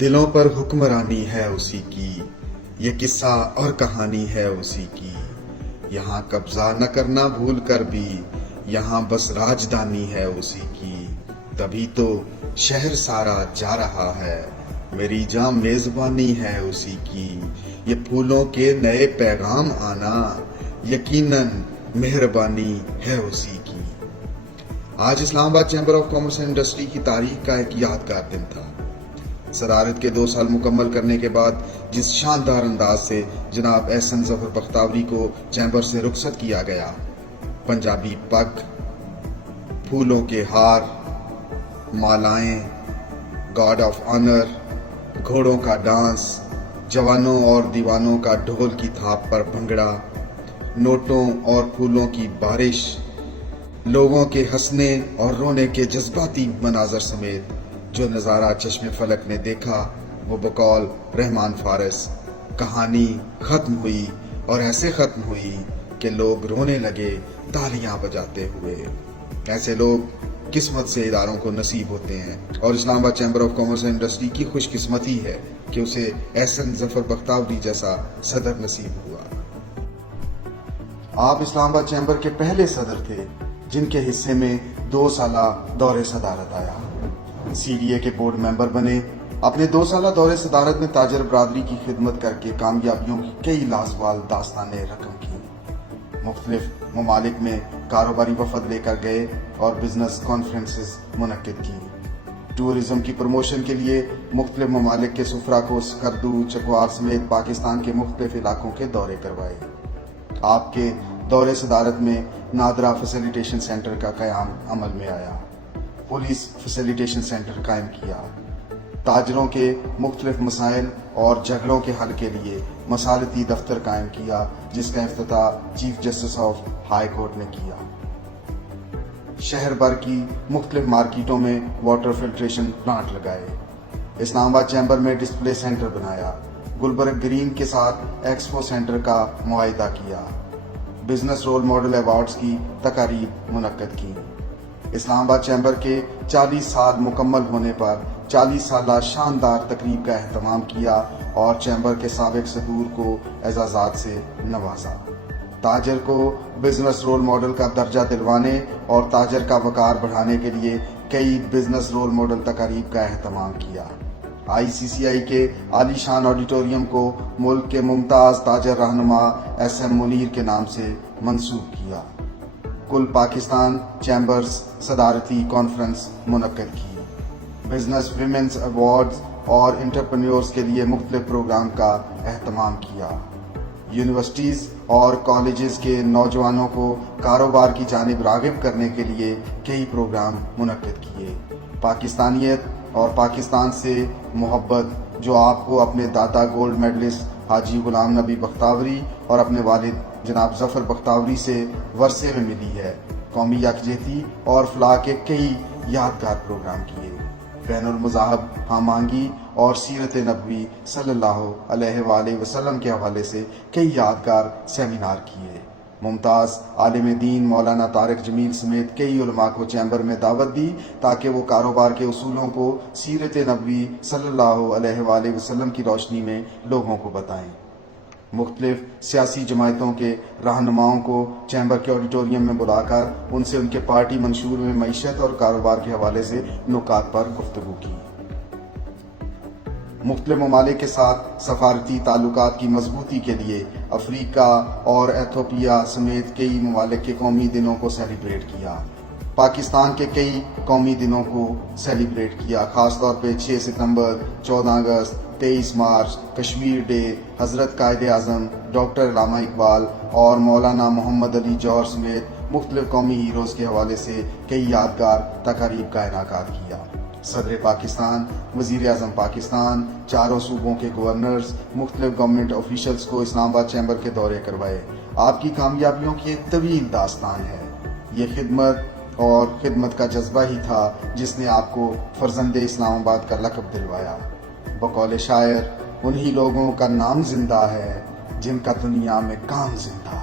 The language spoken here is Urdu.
دلوں پر حکمرانی ہے اسی کی، یہ قصہ اور کہانی ہے اسی کی۔ یہاں قبضہ نہ کرنا بھول کر بھی، یہاں بس راجدانی ہے اسی کی۔ تبھی تو شہر سارا جا رہا ہے، میری جاں میزبانی ہے اسی کی۔ یہ پھولوں کے نئے پیغام آنا، یقیناً مہربانی ہے اسی کی۔ آج اسلام آباد chamber of commerce and industry کی تاریخ کا ایک یادگار دن تھا۔ صدارت کے 2 سال مکمل کرنے کے بعد جس شاندار انداز سے جناب احسن ظفر بختاوری کو چیمبر سے رخصت کیا گیا، پنجابی پگ، پھولوں کے ہار، مالائیں، گارڈ آف آنر، گھوڑوں کا ڈانس، جوانوں اور دیوانوں کا ڈھول کی تھاپ پر بھنگڑا، نوٹوں اور پھولوں کی بارش، لوگوں کے ہنسنے اور رونے کے جذباتی مناظر سمیت جو نظارہ چشم فلک نے دیکھا، وہ بقول رحمان فارس کہانی ختم ہوئی، اور ایسے ختم ہوئی کہ لوگ رونے لگے تالیاں بجاتے ہوئے۔ ایسے لوگ قسمت سے اداروں کو نصیب ہوتے ہیں، اور اسلام آباد chamber of commerce and industry کی خوش قسمتی ہے کہ اسے احسن ظفر بختاوری جیسا صدر نصیب ہوا۔ آپ اسلام آباد چیمبر کے پہلے صدر تھے جن کے حصے میں 2 سالہ دور صدارت آیا۔ CDA کے بورڈ ممبر بنے۔ اپنے 2 سالہ دور صدارت میں تاجر برادری کی خدمت کر کے کامیابیوں کی کئی لازوال داستانیں رقم کی۔ مختلف ممالک میں کاروباری وفد لے کر گئے اور بزنس کانفرنسز منعقد کی۔ ٹورزم کی پروموشن کے لیے مختلف ممالک کے سفرا کو سکردو، چکوار سمیت پاکستان کے مختلف علاقوں کے دورے کروائے۔ آپ کے دور صدارت میں نادرا فیسیلیٹیشن سینٹر کا قیام عمل میں آیا۔ پولیس فیسیلیٹیشن سینٹر قائم کیا۔ تاجروں کے مختلف مسائل اور جھگڑوں کے حل کے لیے مصالحتی دفتر قائم کیا، جس کا افتتاح chief justice of high court نے کیا۔ شہر بھر کی مختلف مارکیٹوں میں واٹر فلٹریشن پلانٹ لگائے۔ اسلام آباد چیمبر میں ڈسپلے سینٹر بنایا۔ گلبرگ گرین کے ساتھ ایکسپو سینٹر کا معاہدہ کیا۔ بزنس رول ماڈل ایوارڈز کی تقاریب منعقد کی۔ اسلام آباد چیمبر کے 40 سال مکمل ہونے پر 40 سالہ شاندار تقریب کا اہتمام کیا اور چیمبر کے سابق صدور کو اعزازات سے نوازا۔ تاجر کو بزنس رول ماڈل کا درجہ دلوانے اور تاجر کا وقار بڑھانے کے لیے کئی بزنس رول ماڈل تقاریب کا اہتمام کیا۔ ICCI کے عالی شان آڈیٹوریم کو ملک کے ممتاز تاجر رہنما SM منیر کے نام سے منسوب کیا۔ کل پاکستان چیمبرز صدارتی کانفرنس منعقد کی۔ بزنس ویمنز ایوارڈز اور انٹرپرینیورز کے لیے مختلف پروگرام کا اہتمام کیا۔ یونیورسٹیز اور کالجز کے نوجوانوں کو کاروبار کی جانب راغب کرنے کے لیے کئی پروگرام منعقد کیے۔ پاکستانیت اور پاکستان سے محبت جو آپ کو اپنے دادا گولڈ میڈلسٹ حاجی غلام نبی بختاوری اور اپنے والد جناب ظفر بختاوری سے ورثے میں ملی ہے، قومی یکجہتی اور فلاح کے کئی یادگار پروگرام کیے۔ بین المذاہب ہم آہنگی اور سیرت نبوی صلی اللہ علیہ وآلہ وسلم کے حوالے سے کئی یادگار سیمینار کیے۔ ممتاز عالم دین مولانا طارق جمیل سمیت کئی علماء کو چیمبر میں دعوت دی تاکہ وہ کاروبار کے اصولوں کو سیرت نبوی صلی اللہ علیہ وآلہ وسلم کی روشنی میں لوگوں کو بتائیں۔ مختلف سیاسی جماعتوں کے رہنماؤں کو چیمبر کے آڈیٹوریم میں بلا کر ان سے ان کے پارٹی منشور میں معیشت اور کاروبار کے حوالے سے نکات پر گفتگو کی۔ مختلف ممالک کے ساتھ سفارتی تعلقات کی مضبوطی کے لیے افریقہ اور ایتھوپیا سمیت کئی ممالک کے قومی دنوں کو سیلیبریٹ کیا۔ پاکستان کے کئی قومی دنوں کو سیلیبریٹ کیا، خاص طور پہ 6 ستمبر، 14 اگست، 23 مارچ، کشمیر ڈے، حضرت قائد اعظم ڈاکٹر علامہ اقبال اور مولانا محمد علی جوہر سمیت مختلف قومی ہیروز کے حوالے سے کئی یادگار تقاریب کا انعقاد کیا۔ صدر پاکستان، وزیر اعظم پاکستان، چاروں صوبوں کے گورنرز، مختلف گورنمنٹ آفیشلز کو اسلام آباد چیمبر کے دورے کروائے۔ آپ کی کامیابیوں کی ایک طویل داستان ہے۔ یہ خدمت کا جذبہ ہی تھا جس نے آپ کو فرزند اسلام آباد کا لقب دلوایا۔ بقول شاعر، انہی لوگوں کا نام زندہ ہے جن کا دنیا میں کام زندہ